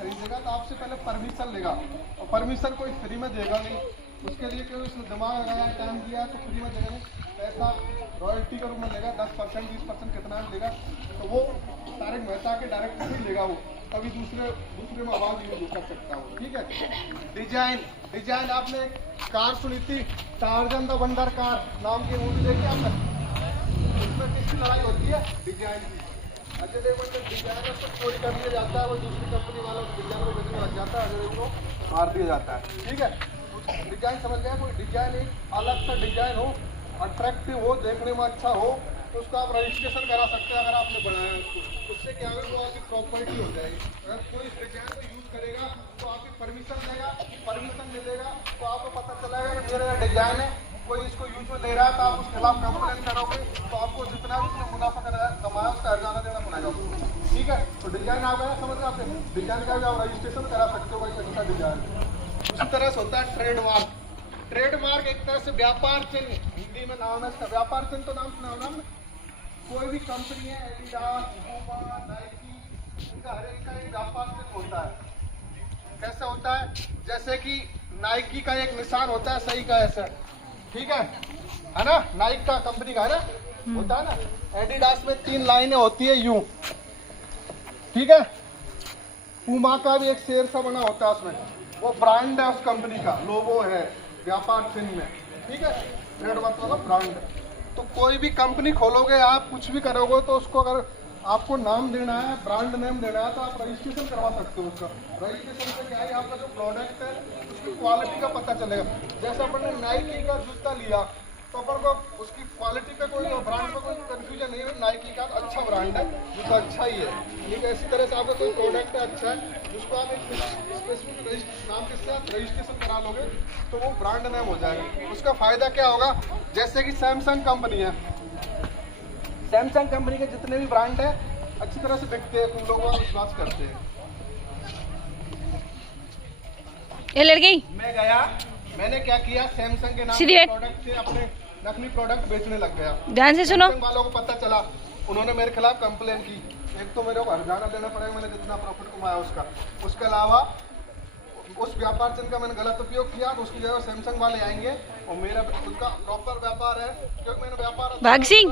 खरीदेगा तो आपसे पहले परमिशन लेगा, और परमिशन कोई फ्री में देगा नहीं। उसके लिए क्यों उसने दिमाग लगाया, टाइम दिया, तो फ्री में देगा नहीं, पैसा रॉयल्टी के रूप में लेगा। 10% 20% कितना लेगा, तो वो तारक मेहता के डायरेक्ट नहीं लेगा, वो कभी दूसरे में आवाज यूज कर सकता हो। ठीक है। डिजाइन आपने कार सुनी थी, टार्जन द वंडर कार नाम की मूवी देखी आपने? उसमें किसकी लड़ाई होती है? डिजाइन की। अजय देवगन ने डिजाइनर को चोरी कर लिया जाता है, वो दूसरी कंपनी वालों को डिजाइन को बेचने लग जाता है, अजय देवगन को मार दिया जाता है। ठीक है। डिजाइन समझ गए? कोई डिजाइन एक अलग सा डिजाइन हो, अट्रैक्टिव हो, देखने में अच्छा हो, तो उसको आप रजिस्ट्रेशन करा सकते हैं अगर आपने बनाया उसको। उससे क्या होगा, वो आपकी प्रॉपर्टी हो जाएगी। अगर कोई इस डिजाइन को यूज करेगा तो आपकी परमिशन देगा, परमिशन मिलेगा तो आपको पता चलेगा कि मेरा डिजाइन है, कोई इसको यूज में ले रहा है, तो आप उसके खिलाफ कंप्लेन करोगे तो आपको जितना भी उसने मुनाफा कमाया उसका हर्जाना देना पड़ेगा। ठीक है। तो डिजाइन आ गया, समझ आपने? डिजाइन का भी आप रजिस्ट्रेशन करा सकते हो, भाई अच्छा डिजाइन। उसी तरह से होता है ट्रेडमार्क। ट्रेडमार्क एक तरह से व्यापार चिन्ह, हिंदी में नाम है इसका व्यापार चिन्ह। तो नाम सुना होगा, कोई भी कंपनी है, एडिडास, पूमा, नाइकी, इनका हर एक का एक व्यापार चिन्ह होता है। कैसे होता है? जैसे कि नाइकी का एक निशान होता है, सही का ऐसा, ठीक है ना? नाइक का कंपनी का है ना, होता है ना। एडिडास में 3 लाइनें होती है यूं, ठीक है। पूमा का भी एक शेर सा बना होता है उसमें, वो ब्रांड है उस कंपनी का, लोगो है व्यापार चिन्ह में। ठीक है। ट्रेडमार्क मतलब ब्रांड। तो कोई भी कंपनी खोलोगे आप, कुछ भी करोगे, तो उसको अगर आपको नाम देना है, ब्रांड नेम देना है, तो आप रजिस्ट्रेशन करवा सकते हो उसका। रजिस्ट्रेशन से क्या है, आपका जो प्रोडक्ट है उसकी क्वालिटी का पता चलेगा। जैसे अपन ने नाइकी का जूता लिया तो अपन को उसकी क्वालिटी का कोई ब्रांड में कोई कंफ्यूजन नहीं है, नाइकी का अच्छा ब्रांड है, जूता अच्छा ही है। ठीक है। इसी तरह से आपका कोई प्रोडक्ट है अच्छा है, जिसको आप एक स्पेसिफिक नाम के साथ रजिस्ट्रेशन करा लोगे तो वो ब्रांड नेम हो जाएगा। उसका फायदा क्या होगा, जैसे कि सैमसंग कंपनी है, सैमसंग कंपनी के जितने भी ब्रांड है अच्छी तरह से बिकते हैं, उन लोगों का विश्वास करते हैं। ये लड़की मैं गया, मैंने क्या किया, सैमसंग के नाम के प्रोडक्ट से अपने नकली प्रोडक्ट बेचने लग गया। ध्यान से सुनो। सैमसंग वालों को पता चला, उन्होंने मेरे खिलाफ कंप्लेन की। एक तो मेरे को हर्जाना देना पड़ेगा, मैंने जितना प्रॉफिट कमाया उसका। उसके अलावा उस व्यापार चिन्ह का मैंने गलत उपयोग किया, तो उसकी जगह सैमसंग वाले आएंगे और मेरा उनका प्रॉपर व्यापार है, क्योंकि मैंने व्यापार भाग सिंह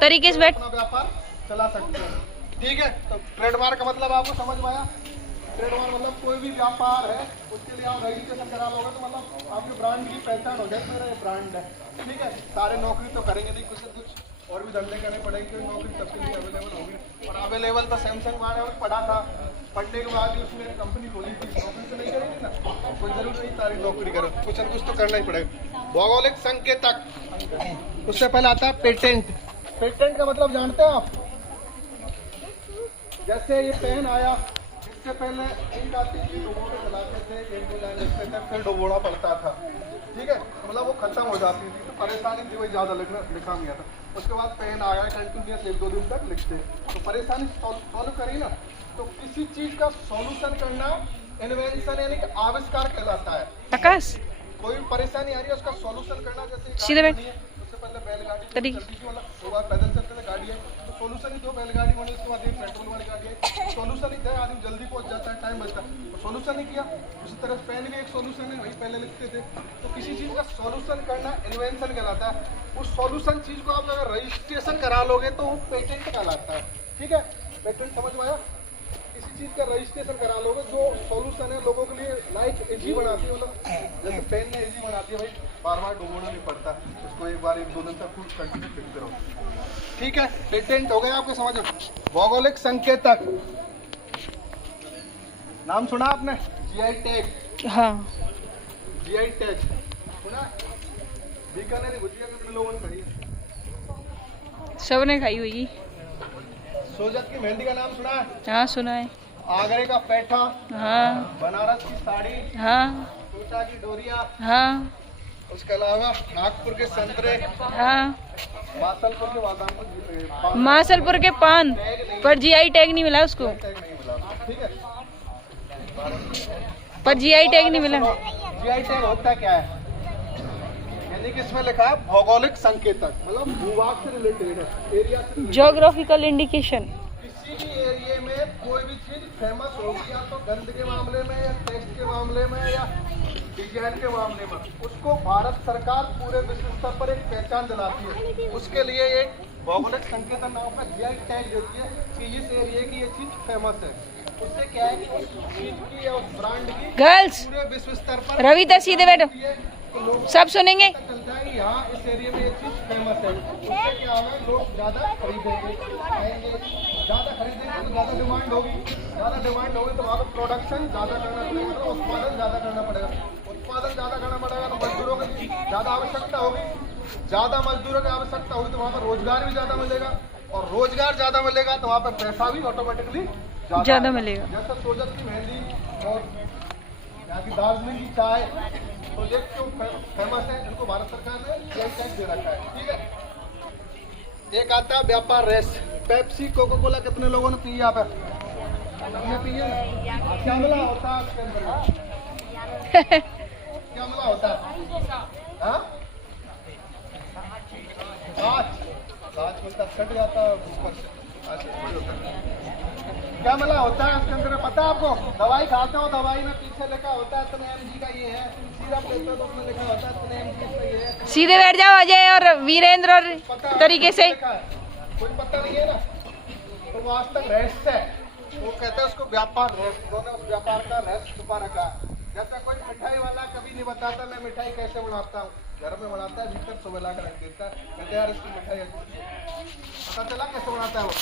तरीके से बैठ अपना व्यापार चला सकते हैं। ठीक है। तो ट्रेडमार्क का मतलब आपको समझ में आया? ट्रेडमार्क मतलब कोई भी व्यापार है उसके लिए आप रजिस्ट्रेशन करा लोगे तो मतलब आपके ब्रांड की पहचान हो जाएगी, मेरा ये ब्रांड है। ठीक है। सारे नौकरी तो करेंगे नहीं, कुछ न कुछ और भी धंधे करने पड़ेंगे, क्योंकि नौकरी सबके लिए अवेलेबल होगी। और अवेलेबल तो सैमसंग वाले और पढ़ा था, पढ़ने के बाद ही उसने कंपनी खोली थी, नौकरी तो नहीं करेंगे ना, कोई जरूरी नहीं सारी नौकरी करो, कुछ न कुछ तो करना ही पड़ेगा। भौगोलिक संकेतक, उससे पहले आता है पेटेंट। पेटेंट का मतलब जानते हो आप? जैसे ये पेन आया, इससे पहले इंक आती थी, डुबो के चलाते थे, 1-2 लाइन लिखते थे, फिर डुबोना पड़ता था। ठीक है। मतलब वो खत्म हो जाती थी, तो परेशानी थी, वही ज़्यादा लिखा गया था। उसके बाद पेन आ गया, कंटिन्यूस 1-2 दिन तक लिखते, तो परेशानी सॉल्व करी ना। तो किसी चीज का सॉल्यूशन करना इन्वेंशन यानी कि आविष्कार कहलाता है। आकाश कोई भी परेशानी आ रही है उसका सॉल्यूशन करना। जैसे सीधे बैठ। उससे पहले बैलगाड़ी तरीके उसके बाद पैदल चलते थे, गाड़ी है, तो सॉल्यूशन ही दो बैलगाड़ी बनी, उसके बाद एक पेट्रोल वाली गाड़ी है, सॉल्यूशन ही थे, आदमी जल्दी पहुंच जाता है, टाइम बचता है, तो सॉल्यूशन ही किया। उसी तरह पेन भी एक सॉल्यूशन है, वही पहले लिखते थे। तो किसी चीज का सॉल्यूशन करना इन्वेंशन कहलाता है। उस सॉल्यूशन चीज को आप अगर रजिस्ट्रेशन करा लोगे तो वो पेटेंट कहलाता है। ठीक है। पेटेंट समझ में आया? किसी चीज का रजिस्ट्रेशन करा लोगे जो सॉल्यूशन है, लोगों के लिए लाइफ इजी बनाती है, मतलब जैसे पेन ने इजी बनाती है, भाई बार बार डुबोना नहीं पड़ता, उसको एक बार 1-2 दिन तक फुल कंटिन्यू लिखते रहो। ठीक है। पेटेंट हो गया आपको समझ में। भौगोलिक संकेतक, नाम सुना आपने? GI tag. हाँ जीआई टैग सुना? बीकानेर भुजिया में लोगों ने खड़ी है, सबने खाई हुई। सोजत की मेहंदी का नाम सुना है? हाँ सुना है। आगरे का पैठा, हाँ बनारस की साड़ी, हाँ कोटा की डोरिया, हाँ उसके अलावा नागपुर के संतरे, हाँ मासलपुर के बादाम, मासलपुर के पान पर जीआई टैग नहीं मिला उसको, टैग नहीं मिला। ठीक है। पर जीआई टैग नहीं मिला। जीआई टैग होता क्या है? यानी कि इसमें लिखा है भौगोलिक संकेतक, मतलब भूभाग से रिलेटेड है, एरिया से। Geographical indication. किसी भी एरिया में कोई भी चीज फेमस होगी या तो गंध के मामले में या टेस्ट के मामले में या डिजाइन के मामले में, उसको भारत सरकार पूरे विश्व स्तर पर एक पहचान दिलाती है। उसके लिए एक भौगोलिक संकेतन नाम का जीआई टैग देती है कि इस एरिया की ये चीज फेमस है। उससे क्या है कि उस चीज की या उस ब्रांड की गर्ल्स पूरे विश्व स्तर पर रविता सीधे बैठो, तो लोग सब सुनेंगे। पता चलता है कि यहाँ इस एरिया में ये चीज फेमस है। उससे क्या होगा, लोग ज्यादा खरीदेंगे, आएंगे, ज्यादा खरीदेंगे तो ज्यादा डिमांड होगी, ज्यादा डिमांड होगी तो वहाँ पर प्रोडक्शन ज्यादा करना पड़ेगा, तो उत्पादन ज्यादा करना पड़ेगा, उत्पादन ज्यादा करना पड़ेगा तो मजदूरों की ज्यादा आवश्यकता होगी, ज्यादा मजदूरों की आवश्यकता होगी तो वहाँ पर रोजगार भी ज्यादा मिलेगा, और रोजगार ज्यादा मिलेगा तो वहाँ पर पैसा भी ऑटोमेटिकली ज्यादा मिलेगा। जैसे सोजत की मेहंदी और यहाँ की दार्जिलिंग की चाय तो ये क्यों फेमस है, इनको भारत सरकार ने जीआई टैग दे रखा है। ठीक है, एक आता है व्यापार रेस, पेप्सी कोका कोला कितने लोगों ने पी है यहाँ पे? सबने पी है। क्या मिला होता है इसके अंदर? क्या मिला होता है? हाँ? कांच मिलता कट जाता है ऊपर से। क्या मिला होता है इसके अंदर पता है आपको? दवाई खाते हो, दवाई में पीछे लिखा होता है इतने एमजी का ये है, सिरप लेते हो तो उसमें लिखा होता है इतने एमजी का ये है। सीधे बैठ जाओ अजय और वीरेंद्र और तरीके से। कोई पता नहीं है ना, तो वो आज तक रहस्य है। वो कहते हैं उसको व्यापार रहस्य, उन्होंने उस व्यापार का रहस्य छुपा रखा है। जैसा कोई मिठाई वाला कभी नहीं बताता मैं मिठाई कैसे बनाता हूँ, घर में बनाता है, भीतर सुबह ला कर रख देता है, कहते यार इसकी मिठाई अच्छी है, पता चला कैसे बनाता है वो,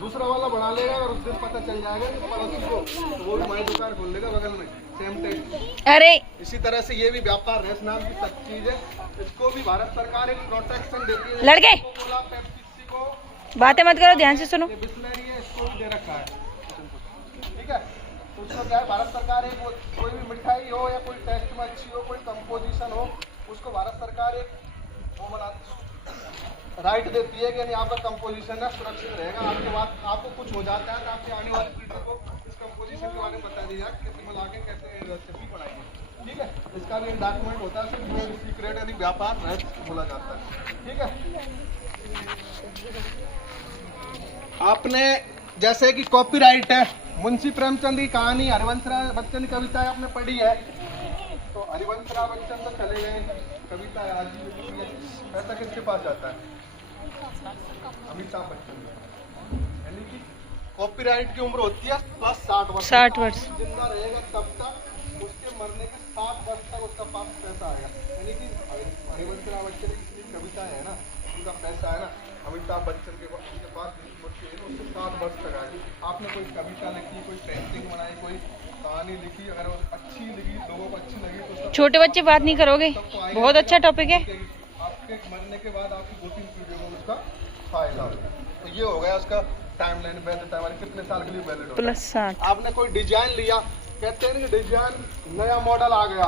दूसरा वाला बना लेगा और उस दिन पता चल जाएगा कि पड़ोसी को, तो वो भी हमारी दुकान खोल लेगा बगल में, सेम टेस्ट। अरे इसी तरह से ये भी व्यापार रहस्य नाम की सब चीज है, इसको भी भारत सरकार एक प्रोटेक्शन देती है। लड़के कोका, पेप्सी को बातें मत करो, ध्यान से सुनो। ये बिस्लरी है, इसको भी दे रखा है। ठीक है, तो उसको क्या है, भारत सरकार एक कोई भी मिठाई हो या कोई टेस्ट में अच्छी हो, कोई कंपोजिशन हो, उसको भारत सरकार एक वो बनाती राइट देती है कि यानी आपका कंपोजिशन है सुरक्षित रहेगा। आपके बाद आपको कुछ हो जाता है तो आपके आने वाली पीढ़ी को इस कंपोजिशन के बारे में बता दी जाए कैसे मिला के कैसे रेसिपी बनाएंगे। ठीक है, इसका भी एक डॉक्यूमेंट होता है, ट्रेड सीक्रेट यानी व्यापार रहस्य बोला जाता है। ठीक है, आपने जैसे कि कॉपीराइट है, मुंशी प्रेमचंद की कहानी, हरिवंश राय बच्चन की कविता आपने पढ़ी है, तो हरिवंश राय बच्चन तो चले गए, कविता आज भी लिखी है, ऐसा किसके पास जाता है? अमिताभ बच्चन। यानी कि कॉपीराइट की उम्र होती है बस 60 वर्ष। 60 वर्ष जिंदा रहेगा तब तक, उसके मरने के 60 वर्ष तक उसका पास पैसा आएगा। यानी कि हरिवंश राय बच्चन की जितनी कविता है ना, उनका पैसा है ना, अमिताभ बच्चन के पास उससे 60 वर्ष तक आएगी। आपने कोई कविता लिखी, कोई पेंटिंग बनाई, कोई कहानी लिखी, अगर वो अच्छी लगी, लोगों को अच्छी लगी तो छोटे बच्चे बात नहीं करोगे, बहुत अच्छा टॉपिक है। आपके मरने के बाद आपकी 2-3 पीढ़ियों को उसका फायदा होगा। तो ये हो गया उसका टाइमलाइन, वैलिड टाइम कितने साल के लिए वैलिड होगा। +60। आपने कोई डिजाइन लिया, कहते हैं कि डिजाइन नया मॉडल आ गया,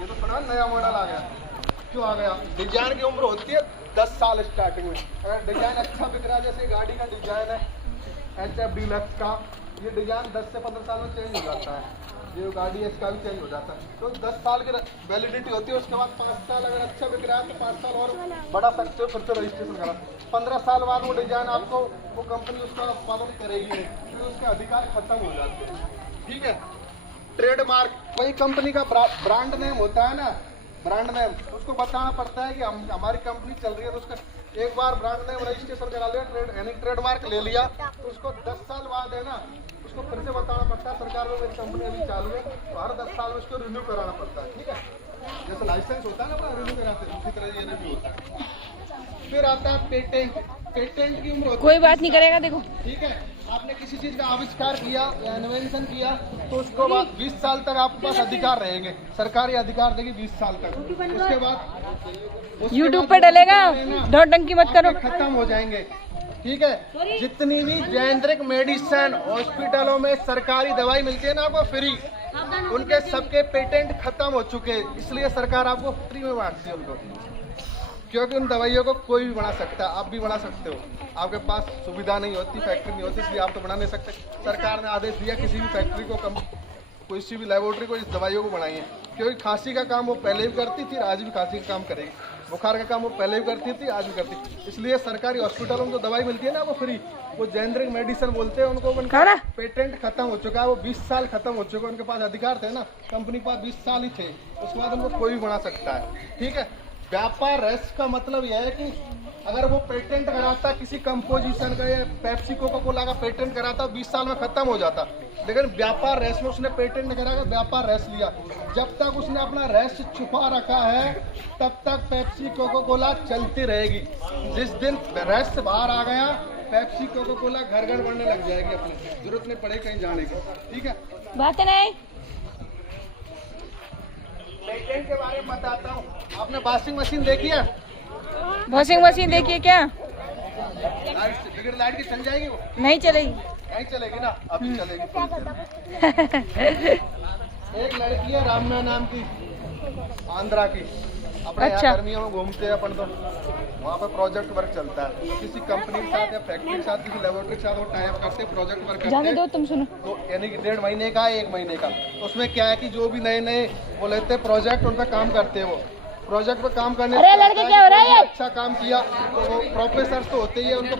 ये तो सुना नया मॉडल आ गया, क्यों आ गया? डिजाइन की उम्र होती है 10 साल स्टार्टिंग में। अगर डिजाइन अच्छा बिक रहा है, जैसे गाड़ी का डिजाइन है HF डीलक्स का, ये डिजाइन 10 से 15 साल में चेंज हो जाता है, ये गाड़ी है इसका भी चेंज हो जाता है, तो 10 साल की वैलिडिटी होती है। उसके बाद 5 साल अगर अच्छा बिक रहा है तो 5 साल और बढ़ा सकते हो, फिर से रजिस्ट्रेशन करा। 15 साल बाद वो डिजाइन आपको वो कंपनी उसका उत्पादन करेगी नहीं, फिर उसके अधिकार खत्म हो जाते हैं। ठीक है, ट्रेडमार्क वही कंपनी का ब्रांड नेम होता है ना, ब्रांड नेम उसको बताना पड़ता है कि हमारी कंपनी चल रही है, तो उसका एक बार ब्रांड नेम रजिस्ट्रेशन करा लिया, यानी ट्रेडमार्क ले लिया, तो उसको 10 साल बाद है ना, उसको फिर से बताना पड़ता है सरकार में मेरी कंपनी अभी चालू है, तो हर 10 साल में उसको रिन्यू कराना पड़ता है। ठीक है, जैसे लाइसेंस होता है ना अपना रिन्यू कराते हैं, उसी तरह ये रिन्यू होता है। फिर आता है पेटेंट, पेटेंट की उम्र कोई बात नहीं करेगा, देखो। ठीक है, आपने किसी चीज का आविष्कार किया या इन्वेंशन किया तो उसको बाद 20 साल तक आपके पास अधिकार रहेंगे, सरकारी अधिकार देगी 20 साल तक। उसके बाद यूट्यूब पे डलेगा, नौटंकी मत करो, खत्म हो जाएंगे। ठीक है, जितनी भी जेनेरिक मेडिसिन हॉस्पिटलों में सरकारी दवाई मिलती है ना आपको फ्री, उनके सबके पेटेंट खत्म हो चुके हैं, इसलिए सरकार आपको फ्री में बांटती है उनको, क्योंकि उन दवाइयों को कोई भी बना सकता है, आप भी बना सकते हो, आपके पास सुविधा नहीं होती, फैक्ट्री नहीं होती, इसलिए आप तो बना नहीं सकते। सरकार ने आदेश दिया किसी भी फैक्ट्री को किसी भी लेबोरेटरी को इस दवाइयों को बनाइए, क्योंकि खांसी का काम वो पहले भी करती थी, आज भी खांसी का काम करेगी। बुखार का काम वो पहले भी करती थी, आज भी करती, इसलिए सरकारी हॉस्पिटलों में जो दवाई मिलती है ना वो फ्री, वो जेनरिक मेडिसिन बोलते हैं उनको, उनका पेटेंट खत्म हो चुका है, वो 20 साल खत्म हो चुका है, उनके पास अधिकार थे ना, कंपनी के पास 20 साल ही थे, उसके बाद उनको कोई भी बना सकता है। ठीक है, व्यापार रहस्य का मतलब यह है कि अगर वो पेटेंट कराता किसी कंपोजिशन का या पेप्सी कोका कोला का पेटेंट कराता 20 साल में खत्म हो जाता, लेकिन व्यापार रहस्य में उसने पेटेंट कराया, व्यापार रहस्य लिया, जब तक उसने अपना रहस्य छुपा रखा है तब तक पेप्सी कोका कोला चलती रहेगी। जिस दिन रहस्य बाहर आ गया पेप्सी कोका कोला घर घर बढ़ने लग जाएगी, अपनी जरूरत नहीं पड़े कहीं जाने की। ठीक है, बात नहीं। पेटेंट के बारे में बताता हूँ। आपने वॉशिंग मशीन देखी है? वॉशिंग मशीन देखिए क्या? बगैर लाइट की चल जाएगी वो? नहीं चलेगी। नहीं चलेगी ना, अभी चलेगी। एक लड़की है रामना नाम की, आंध्रा की, अपने अच्छा। यहाँ गर्मियों में घूमते हैं अपन, तो वहाँ पर प्रोजेक्ट वर्क चलता है, तो किसी कंपनी के साथ या फैक्ट्री के साथ, किसी लेबोरेटरी के साथ वो टाई अप करते, प्रोजेक्ट वर्क करते जाने दो, तुम सुनो। तो यानी कि 1.5 महीने का 1 महीने का, तो उसमें क्या है कि जो भी नए नए वो लेते प्रोजेक्ट, उन पर काम करते हैं, वो प्रोजेक्ट पर काम करने अरे लड़के क्या हो रहा है? अच्छा काम किया तो वो प्रोफेसर तो होते ही है, उनको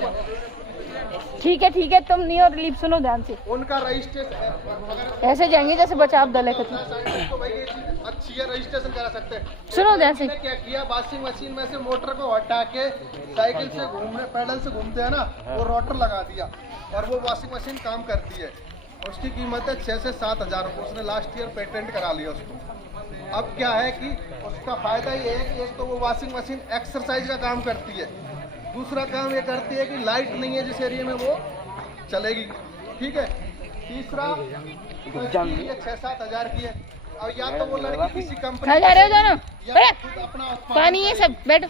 ठीक है, तुम नहीं और लीप सुनो ध्यान से। उनका रजिस्ट्रेशन ऐसे जाएंगे जैसे बचाव दल है। तो भाई ये चीज अच्छी है, रजिस्ट्रेशन करा सकते हैं। सुनो ध्यान से। क्या किया, वॉशिंग मशीन में से मोटर को हटा के साइकिल से घूमने, पैडल से घूमते हैं ना, वो रोटर लगा दिया और वो वॉशिंग मशीन काम करती है। उसकी कीमत है 6 से 7 हज़ार रुपये। उसने लास्ट ईयर पेटेंट करा लिया उसको। अब क्या है कि उसका फायदा ये है कि एक तो वो वॉशिंग मशीन एक्सरसाइज का काम करती है, दूसरा काम ये करती है कि लाइट नहीं है जिस एरिया में वो चलेगी। ठीक है, तीसरा 6-7 हज़ार की है। और या तो वो लड़की किसी कंपनी खा जा रहे हो दोनों? या खुद अपना पानी है सब, बैठो।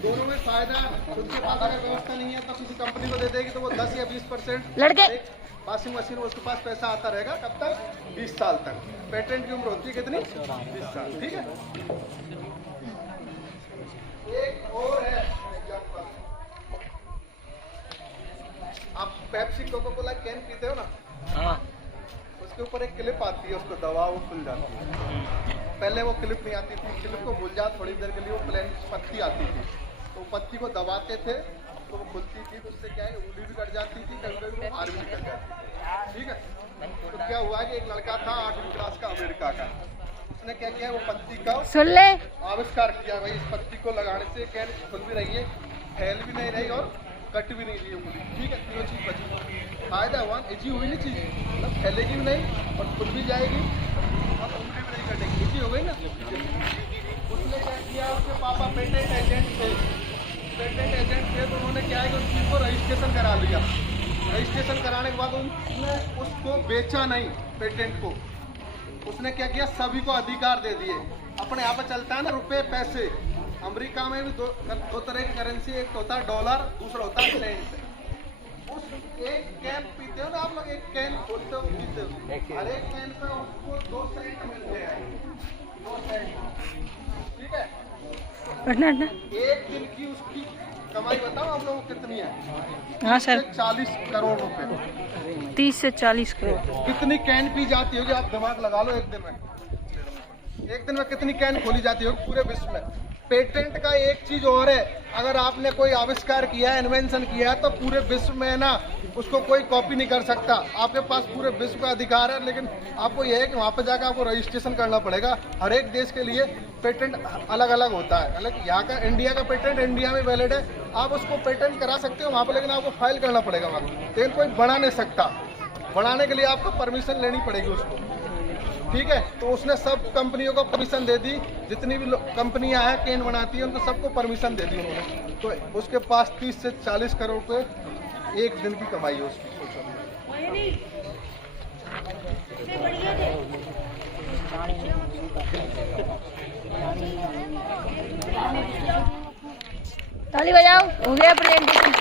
दोनों में फायदा। खुद के पास अगर व्यवस्था नहीं है तो किसी कंपनी को दे देगी तो वो 10 या 20% लड़के वॉशिंग मशीन में उसके पास पैसा आता रहेगा। कब तक? 20 साल तक। पेटेंट की उम्र होती है कितनी? 20 साल। ठीक है, एक और है एग्जांपल। आप पेप्सी कोका कोला कैन पीते हो ना? हाँ। उसके ऊपर एक क्लिप आती है, उसको दबाओ वो खुल जाती है। पहले वो क्लिप नहीं आती थी, क्लिप को भूल जाओ थोड़ी देर के लिए, वो प्लेन पत्ती आती थी, तो पत्ती को दबाते थे तो वो खुलती थी, तो उससे क्या है उंगली भी कट जाती थी, कभी कभी वो हार भी निकल जाती थी। ठीक है, तो क्या हुआ कि एक लड़का था 8वीं क्लास का, अमेरिका का, उसने क्या किया, वो पत्ती का सुन ले। आविष्कार किया। भाई इस पत्ती को लगाने से कैन खुल भी रही है, फैल भी नहीं रही और कट भी नहीं रही उंगली। ठीक है, तीनों चीज बची। फायदा हुआ, इजी हुई नहीं चीज, मतलब फैलेगी भी नहीं और खुल भी जाएगी और उंगली भी नहीं कटेगी, इजी हो गई ना। उसने क्या किया, उसके पापा पेटेंट एजेंट थे, तो उन्होंने क्या है कि उसको रजिस्ट्रेशन करा लिया। रजिस्ट्रेशन कराने के बाद उसने उसको बेचा नहीं, पेटेंट को उसने क्या किया, सभी को अधिकार दे दिए। अपने यहाँ पे चलता है ना रुपए पैसे, अमेरिका में भी दो तरह की करेंसी, एक तो होता है डॉलर, दूसरा होता है सेंट। उस एक कैन पीते हो ना आप लोग, एक कैन खोलते हो पीते हो, हर एक कैन पे उसको 2 सेंट मिलते हैं, 2 सेंट। ठीक है, एक दिन की उसकी कमाई बताओ आप लोगों को कितनी है? हाँ सर, 40 करोड़ रुपए। 30 से 40 करोड़। कितनी कैन पी जाती होगी, आप दिमाग लगा लो। एक दिन में कितनी कैन खोली जाती होगी पूरे विश्व में। पेटेंट का एक चीज और है, अगर आपने कोई आविष्कार किया है, इन्वेंशन किया है, तो पूरे विश्व में ना उसको कोई कॉपी नहीं कर सकता। आपके पास पूरे विश्व का अधिकार है, लेकिन आपको यह है कि वहाँ पे जाकर आपको रजिस्ट्रेशन करना पड़ेगा। हर एक देश के लिए पेटेंट अलग अलग होता है। मतलब यहाँ का इंडिया का पेटेंट इंडिया में वैलिड है, आप उसको पेटेंट करा सकते हो वहाँ पर, लेकिन आपको फाइल करना पड़ेगा वहाँ, लेकिन कोई बना नहीं सकता। बनाने के लिए आपको परमिशन लेनी पड़ेगी उसको। ठीक है, तो उसने सब कंपनियों को परमिशन दे दी, जितनी भी कंपनियां हैं केन बनाती है उनको सबको परमिशन दे दी उन्होंने। तो उसके पास 30 से 40 करोड़ रुपए एक दिन की कमाई है उसकी। ताली बजाओ, हो गया प्रेजेंटेशन।